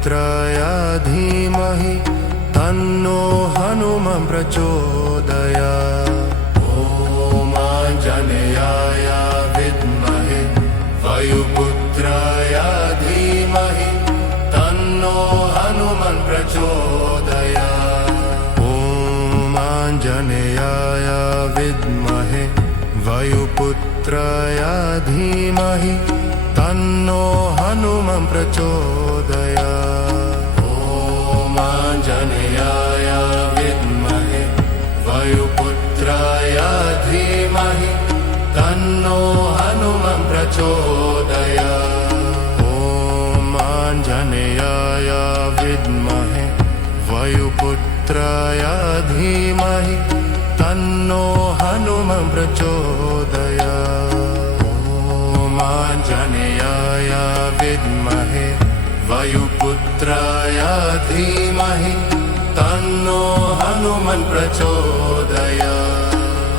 वायुपुत्राय धीमहि तन्नो हनुमं प्रचोदयात्। ॐ आञ्जनेयाय विद्महे वायुपुत्राय धीमहि तन्नो हनुमं प्रचोदयात्। ॐ आञ्जनेयाय विद्महे वायुपुत्राय धीमहि तन्नो हनुमं प्रचोदयात्। ॐ आञ्जनेयाय विद्महे वायुपुत्राय धीमहि तन्नो हनुमं प्रचोदयात्। ॐ आञ्जनेयाय विद्महे वायुपुत्राय धीमहि तन्नो हनुमं प्रचोदयात्। ॐ आञ्जनेयाय विद्महे वायुपुत्राय धीमहि तन्नो हनुमं प्रचोदयात्।